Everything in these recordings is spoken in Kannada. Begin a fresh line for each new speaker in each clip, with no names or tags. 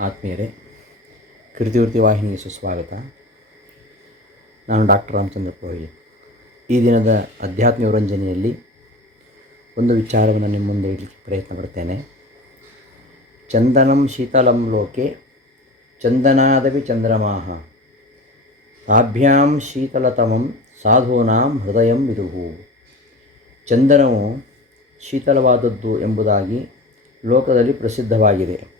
ಆತ್ಮೀಯರೇ ಕೃತಿವೃತ್ತಿ ವಾಹಿನಿಗೆ ಸುಸ್ವಾಗತ. ನಾನು ಡಾಕ್ಟರ್ ರಾಮಚಂದ್ರ ಪೋಹಿ ಈ ದಿನದ ಅಧ್ಯಾತ್ಮ ರಂಜನೆಯಲ್ಲಿ ಒಂದು ವಿಚಾರವನ್ನು ನಿಮ್ಮ ಮುಂದೆ ಇಡಲಿಕ್ಕೆ ಪ್ರಯತ್ನ ಪಡ್ತೇನೆ. ಚಂದನಂ ಶೀತಲಂ ಲೋಕೆ, ಚಂದನಾದವಿ ಚಂದ್ರಮಾಹ. ತಾಭ್ಯಾಂ ಶೀತಲತಮಂ ಸಾಧೂನಾಂ ಹೃದಯಂ ವಿದುಹು. ಚಂದನವು ಶೀತಲವಾದದ್ದು ಎಂಬುದಾಗಿ ಲೋಕದಲ್ಲಿ ಪ್ರಸಿದ್ಧವಾಗಿದೆ.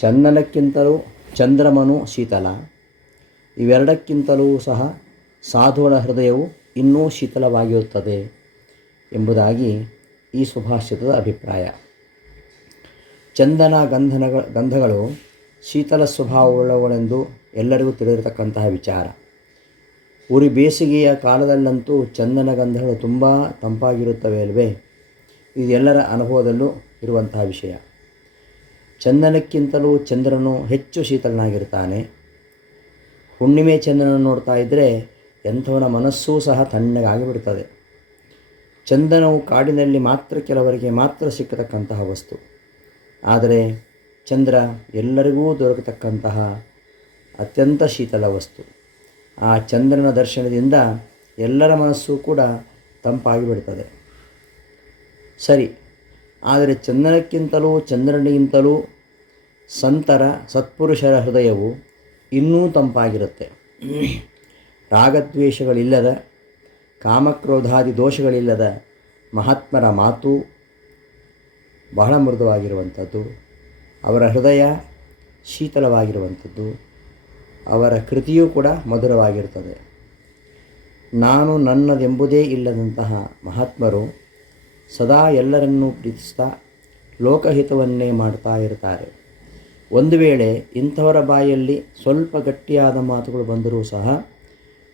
ಚಂದನಕ್ಕಿಂತಲೂ ಚಂದ್ರಮನು ಶೀತಲ. ಇವೆರಡಕ್ಕಿಂತಲೂ ಸಹ ಸಾಧುಗಳ ಹೃದಯವು ಇನ್ನೂ ಶೀತಲವಾಗಿರುತ್ತದೆ ಎಂಬುದಾಗಿ ಈ ಸುಭಾಷಿತದ ಅಭಿಪ್ರಾಯ. ಚಂದನ ಗಂಧನ ಗಂಧಗಳು ಶೀತಲ ಸ್ವಭಾವವುಳ್ಳವುಗಳೆಂದು ಎಲ್ಲರಿಗೂ ತಿಳಿದಿರತಕ್ಕಂತಹ ವಿಚಾರ. ಉರಿ ಬೇಸಿಗೆಯ ಕಾಲದಲ್ಲಂತೂ ಚಂದನ ಗಂಧಗಳು ತುಂಬ ತಂಪಾಗಿರುತ್ತವೆ ಅಲ್ವೇ? ಇದೆಲ್ಲರ ಅನುಭವದಲ್ಲೂ ಇರುವಂತಹ ವಿಷಯ. ಚಂದನಕ್ಕಿಂತಲೂ ಚಂದ್ರನು ಹೆಚ್ಚು ಶೀತಲನಾಗಿರ್ತಾನೆ ಹುಣ್ಣಿಮೆ ಚಂದ್ರನನ್ನು ನೋಡ್ತಾ ಇದ್ದರೆ ಎಂಥವನ ಮನಸ್ಸೂ ಸಹ ತಣ್ಣಗಾಗಿ ಬಿಡ್ತದೆ ಚಂದನವು ಕಾಡಿನಲ್ಲಿ ಮಾತ್ರ ಕೆಲವರಿಗೆ ಮಾತ್ರ ಸಿಕ್ಕತಕ್ಕಂತಹ ವಸ್ತು. ಆದರೆ ಚಂದ್ರ ಎಲ್ಲರಿಗೂ ದೊರಕತಕ್ಕಂತಹ ಅತ್ಯಂತ ಶೀತಲ ವಸ್ತು. ಆ ಚಂದ್ರನ ದರ್ಶನದಿಂದ ಎಲ್ಲರ ಮನಸ್ಸು ಕೂಡ ತಂಪಾಗಿ ಬಿಡ್ತದೆ ಸರಿ ಆದರೆ ಚಂದನಕ್ಕಿಂತಲೂ ಚಂದ್ರನಿಗಿಂತಲೂ ಸಂತರ ಸತ್ಪುರುಷರ ಹೃದಯವು ಇನ್ನೂ ತಂಪಾಗಿರುತ್ತೆ. ರಾಗದ್ವೇಷಗಳಿಲ್ಲದ, ಕಾಮಕ್ರೋಧಾದಿ ದೋಷಗಳಿಲ್ಲದ ಮಹಾತ್ಮರ ಮಾತು ಬಹಳ ಮೃದುವಾಗಿರುವಂಥದ್ದು. ಅವರ ಹೃದಯ ಶೀತಲವಾಗಿರುವಂಥದ್ದು. ಅವರ ಕೃತಿಯೂ ಕೂಡ ಮಧುರವಾಗಿರುತ್ತದೆ ನಾನು ನನ್ನದೆಂಬುದೇ ಇಲ್ಲದಂತಹ ಮಹಾತ್ಮರು ಸದಾ ಎಲ್ಲರನ್ನೂ ಪ್ರೀತಿಸ್ತಾ ಲೋಕಹಿತವನ್ನೇ ಮಾಡ್ತಾ ಇರ್ತಾರೆ. ಒಂದು ವೇಳೆ ಇಂಥವರ ಬಾಯಲ್ಲಿ ಸ್ವಲ್ಪ ಗಟ್ಟಿಯಾದ ಮಾತುಗಳು ಬಂದರೂ ಸಹ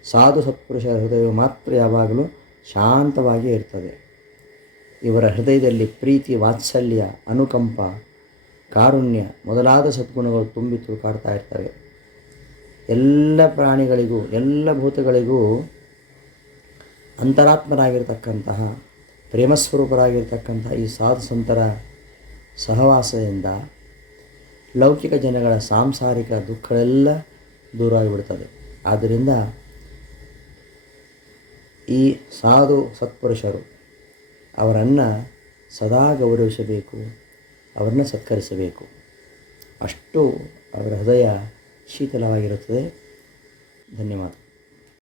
ಸಾಧು ಸತ್ಪುರುಷರ ಹೃದಯ ಮಾತ್ರ ಯಾವಾಗಲೂ ಶಾಂತವಾಗಿಯೇ ಇರ್ತದೆ. ಇವರ ಹೃದಯದಲ್ಲಿ ಪ್ರೀತಿ, ವಾತ್ಸಲ್ಯ, ಅನುಕಂಪ, ಕಾರುಣ್ಯ ಮೊದಲಾದ ಸದ್ಗುಣಗಳು ತುಂಬಿ ತುಳುಕಾಡ್ತಾ ಇರ್ತವೆ. ಎಲ್ಲ ಪ್ರಾಣಿಗಳಿಗೂ, ಎಲ್ಲ ಭೂತಗಳಿಗೂ ಅಂತರಾತ್ಮರಾಗಿರ್ತಕ್ಕಂತಹ ಪ್ರೇಮಸ್ವರೂಪರಾಗಿರ್ತಕ್ಕಂತಹ ಈ ಸಾಧು ಸಂತರ ಸಹವಾಸದಿಂದ ಲೌಕಿಕ ಜನಗಳ ಸಾಂಸಾರಿಕ ದುಃಖಗಳೆಲ್ಲ ದೂರವಾಗಿಬಿಡ್ತದೆ ಆದ್ದರಿಂದ ಈ ಸಾಧು ಸತ್ಪುರುಷರು ಅವರನ್ನು ಸದಾ ಗೌರವಿಸಬೇಕು, ಅವರನ್ನು ಸತ್ಕರಿಸಬೇಕು. ಅಷ್ಟು ಅವರ ಹೃದಯ ಶೀತಲವಾಗಿರುತ್ತದೆ. ಧನ್ಯವಾದ.